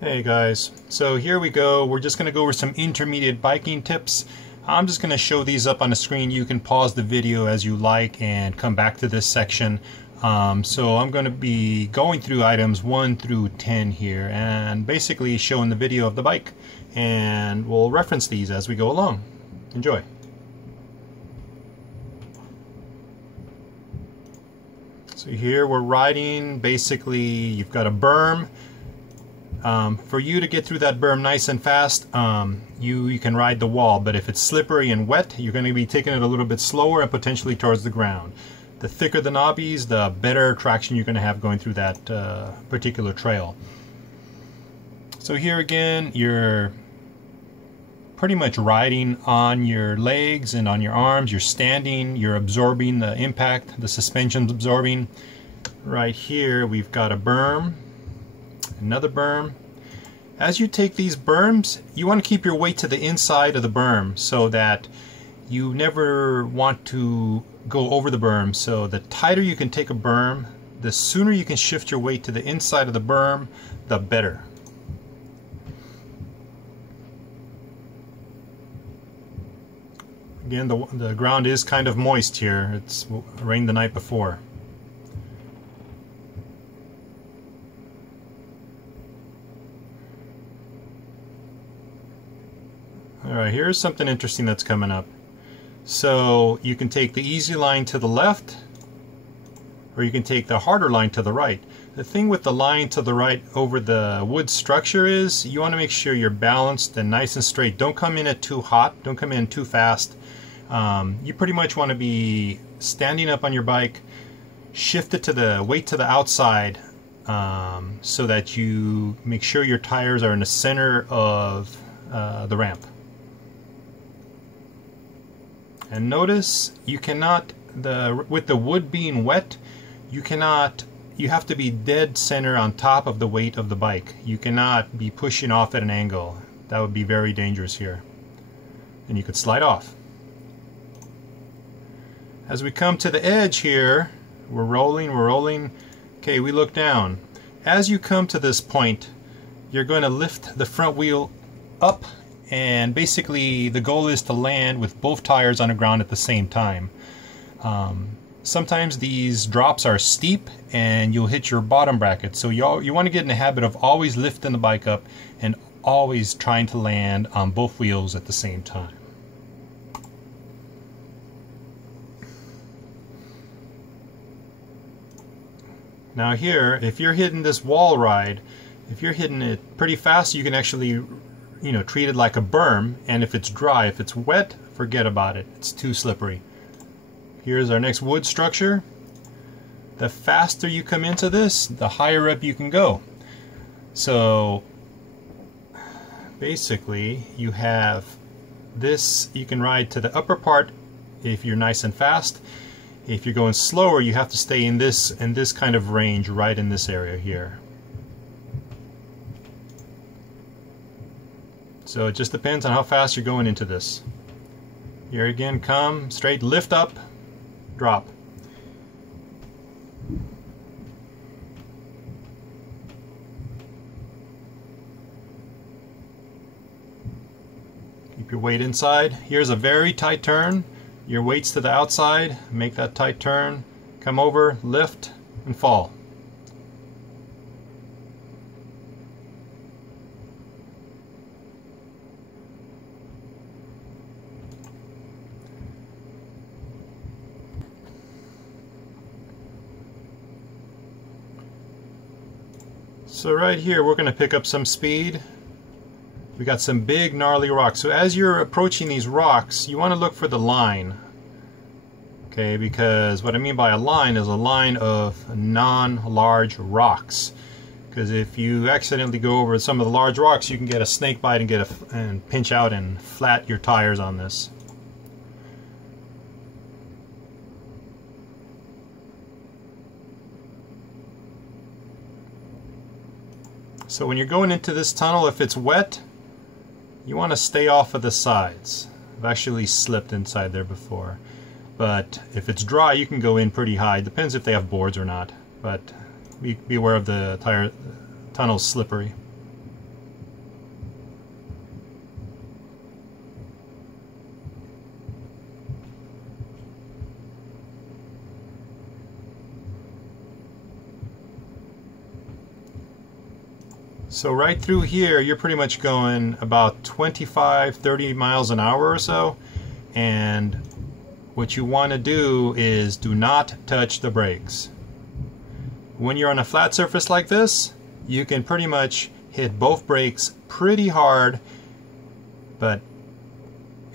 Hey guys, so here we go. We're just going to go over some intermediate biking tips. I'm just going to show these up on the screen. You can pause the video as you like and come back to this section. So I'm going to be going through items 1 through 10 here and basically showing the video of the bike, and we'll reference these as we go along. Enjoy. So here we're riding. Basically you've got a berm. For you to get through that berm nice and fast, you can ride the wall, but if it's slippery and wet, you're going to be taking it a little bit slower and potentially towards the ground. The thicker the knobbies, the better traction you're going to have going through that particular trail. So here again, you're pretty much riding on your legs and on your arms. You're standing, you're absorbing the impact, the suspension's absorbing. Right here we've got a berm. Another berm. As you take these berms, you want to keep your weight to the inside of the berm so that you never want to go over the berm. So the tighter you can take a berm, the sooner you can shift your weight to the inside of the berm, the better. Again, the ground is kind of moist here. It's rained the night before. Alright, here's something interesting that's coming up. So you can take the easy line to the left, or you can take the harder line to the right. The thing with the line to the right over the wood structure is you want to make sure you're balanced and nice and straight. Don't come in it too hot, don't come in too fast. You pretty much want to be standing up on your bike, shift it to the weight to the outside, so that you make sure your tires are in the center of the ramp. And notice you cannot, with the wood being wet, you have to be dead center on top of the weight of the bike. You cannot be pushing off at an angle. That would be very dangerous here. And you could slide off. As we come to the edge here, we're rolling. Okay, we look down. As you come to this point, you're going to lift the front wheel up, and basically the goal is to land with both tires on the ground at the same time. Sometimes these drops are steep and you'll hit your bottom bracket, so you want to get in the habit of always lifting the bike up and always trying to land on both wheels at the same time. Now here, if you're hitting this wall ride, if you're hitting it pretty fast, you can actually treat it like a berm, and if it's dry, if it's wet, forget about it. It's too slippery. Here's our next wood structure. The faster you come into this, the higher up you can go. So basically you have this, you can ride to the upper part if you're nice and fast. If you're going slower, you have to stay in this kind of range right in this area here. So it just depends on how fast you're going into this. Here again, come straight, lift up, drop. Keep your weight inside. Here's a very tight turn. Your weight's to the outside. Make that tight turn. Come over, lift, and fall. So right here we're going to pick up some speed. We got some big gnarly rocks. So as you're approaching these rocks, you want to look for the line. Okay, because what I mean by a line is a line of non-large rocks. Because if you accidentally go over some of the large rocks, you can get a snake bite and pinch out and flat your tires on this. So when you're going into this tunnel, if it's wet, you want to stay off of the sides. I've actually slipped inside there before. But if it's dry, you can go in pretty high. Depends if they have boards or not. But be aware of the tunnel's slippery. So right through here you're pretty much going about 25-30 miles an hour or so, and what you want to do is do not touch the brakes. When you're on a flat surface like this, you can pretty much hit both brakes pretty hard,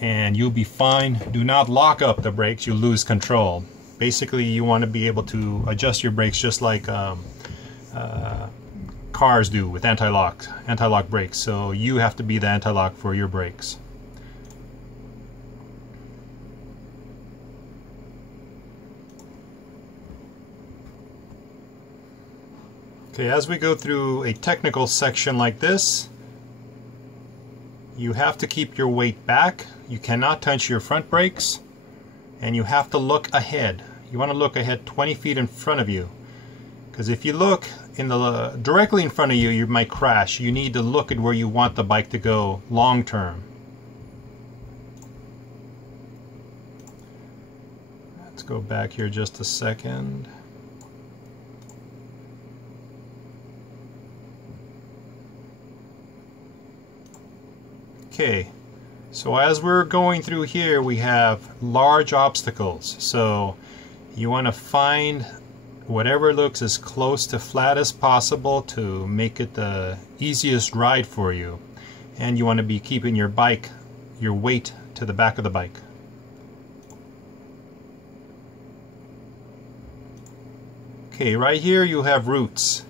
and you'll be fine. Do not lock up the brakes, you'll lose control. Basically, you want to be able to adjust your brakes just like cars do with anti-lock brakes. So you have to be the anti-lock for your brakes. Okay, as we go through a technical section like this, you have to keep your weight back. You cannot touch your front brakes, and you have to look ahead. You want to look ahead 20 feet in front of you, because if you look directly in front of you, you might crash. You need to look at where you want the bike to go long term. Let's go back here just a second. Okay, so as we're going through here, we have large obstacles. So you want to find whatever looks as close to flat as possible to make it the easiest ride for you. And you want to be keeping your weight to the back of the bike. Okay, right here you have roots.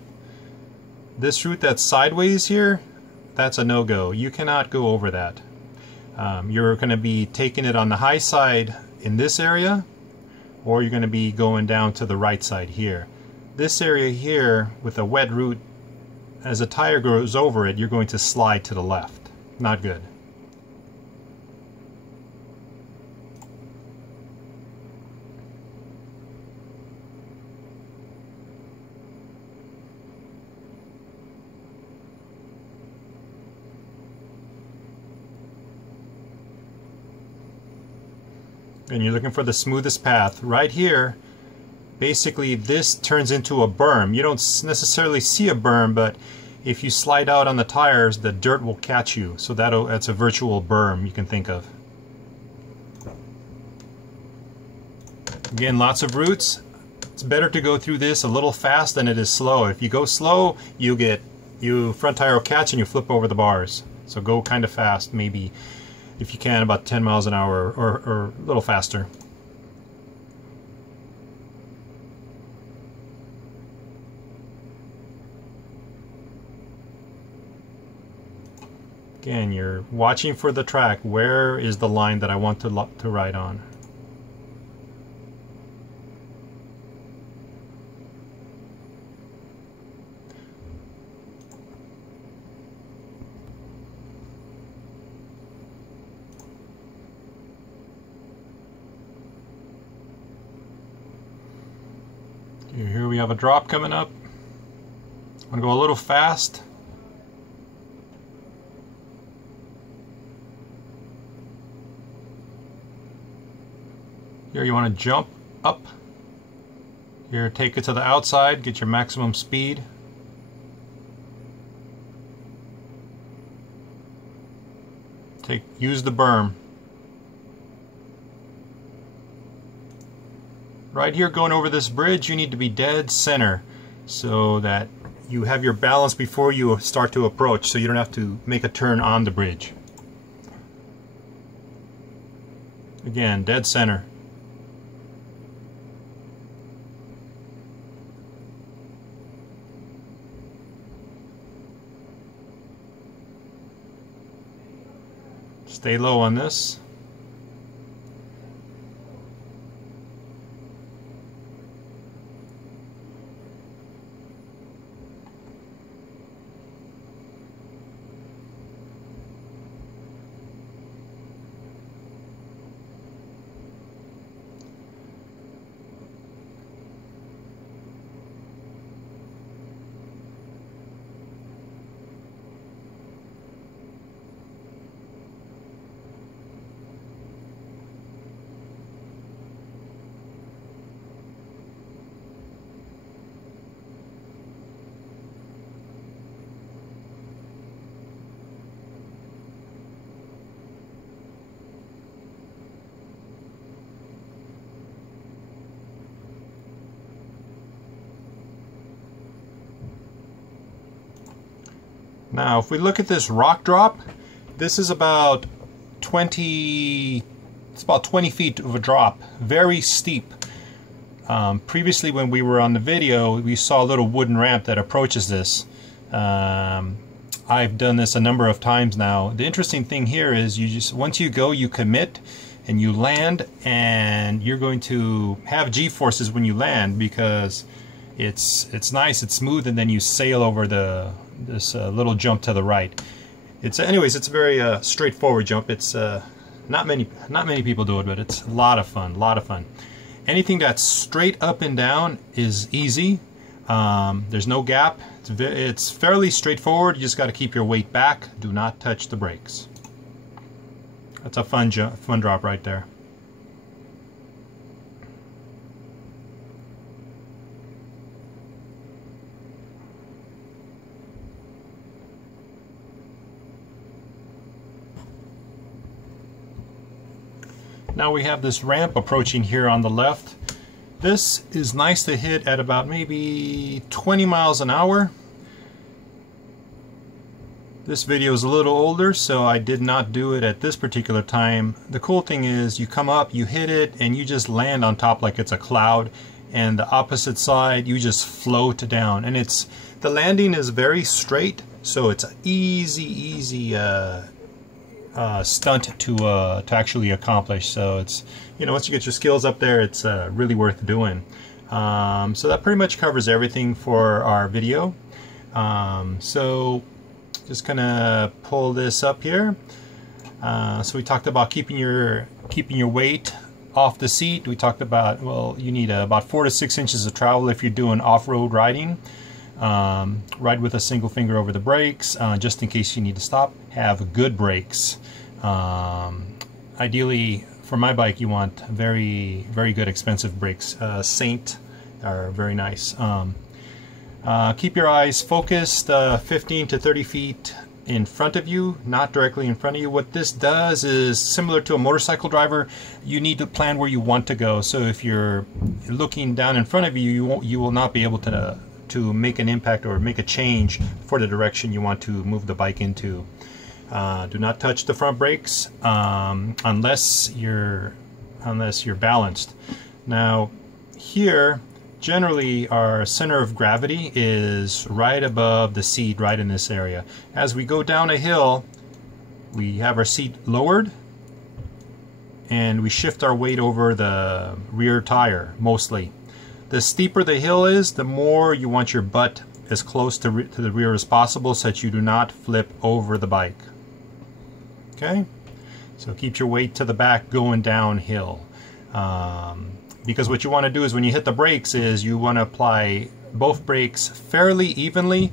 This route that's sideways here, that's a no-go. You cannot go over that. You're going to be taking it on the high side in this area, or you're going to be going down to the right side here. This area here with a wet root, as a tire goes over it, you're going to slide to the left. Not good. And you're looking for the smoothest path. Right here, basically this turns into a berm. You don't necessarily see a berm, but if you slide out on the tires, the dirt will catch you. So that's a virtual berm you can think of. Again, lots of roots. It's better to go through this a little fast than it is slow. If you go slow, front tire will catch and you flip over the bars. So go kind of fast, maybe, if you can, about 10 miles an hour or a little faster. Again, you're watching for the track. Where is the line that I want to ride on? Here we have a drop coming up. I'm going to go a little fast. Here you want to jump up. Here, take it to the outside, get your maximum speed. Use the berm. Right here, going over this bridge, you need to be dead center so that you have your balance before you start to approach, so you don't have to make a turn on the bridge. Again, dead center. Stay low on this. Now if we look at this rock drop, this is about 20 feet of a drop, very steep. Previously when we were on the video, we saw a little wooden ramp that approaches this. I've done this a number of times now. The interesting thing here is once you go, you commit and you land, and you're going to have G-forces when you land because it's nice, it's smooth, and then you sail over this little jump to the right. Anyways, it's a very straightforward jump. It's not many people do it, but it's a lot of fun. Anything that's straight up and down is easy. There's no gap. It's fairly straightforward. You just got to keep your weight back. Do not touch the brakes. That's a fun drop right there. Now we have this ramp approaching here on the left. This is nice to hit at about maybe 20 miles an hour. This video is a little older, so I did not do it at this particular time. The cool thing is you come up, you hit it, and you just land on top like it's a cloud, and the opposite side you just float down. And the landing is very straight, so it's an easy stunt to actually accomplish. So it's, once you get your skills up there, it's really worth doing. So that pretty much covers everything for our video. So just gonna pull this up here. So we talked about keeping your weight off the seat. We talked about, well, you need about 4 to 6 inches of travel if you're doing off-road riding. Ride with a single finger over the brakes, just in case you need to stop. Have good brakes. Ideally, for my bike, you want very good expensive brakes. Saint are very nice. Keep your eyes focused 15 to 30 feet in front of you, not directly in front of you. What this does is, similar to a motorcycle driver, you need to plan where you want to go. So if you're looking down in front of you, you will not be able to make an impact or make a change for the direction you want to move the bike into. Do not touch the front brakes unless you're balanced. Now here, generally our center of gravity is right above the seat, right in this area. As we go down a hill, we have our seat lowered and we shift our weight over the rear tire mostly. The steeper the hill is, the more you want your butt as close to the rear as possible so that you do not flip over the bike. Okay? So keep your weight to the back going downhill. Because what you want to do is when you hit the brakes is you want to apply both brakes fairly evenly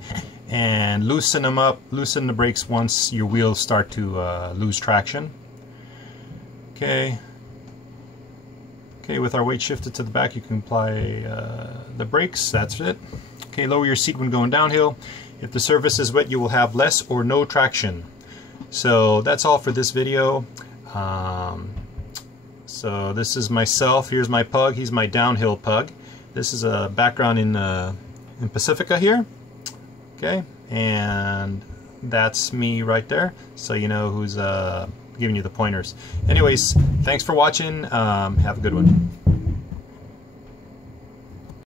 and loosen them up, loosen the brakes once your wheels start to lose traction. Okay. Okay, with our weight shifted to the back, you can apply the brakes. That's it. Okay, lower your seat when going downhill. If the surface is wet, you will have less or no traction. So that's all for this video. So this is myself. Here's my pug. He's my downhill pug. This is a background in Pacifica here. Okay, and that's me right there. So you know who's giving you the pointers. Anyways, thanks for watching. Have a good one.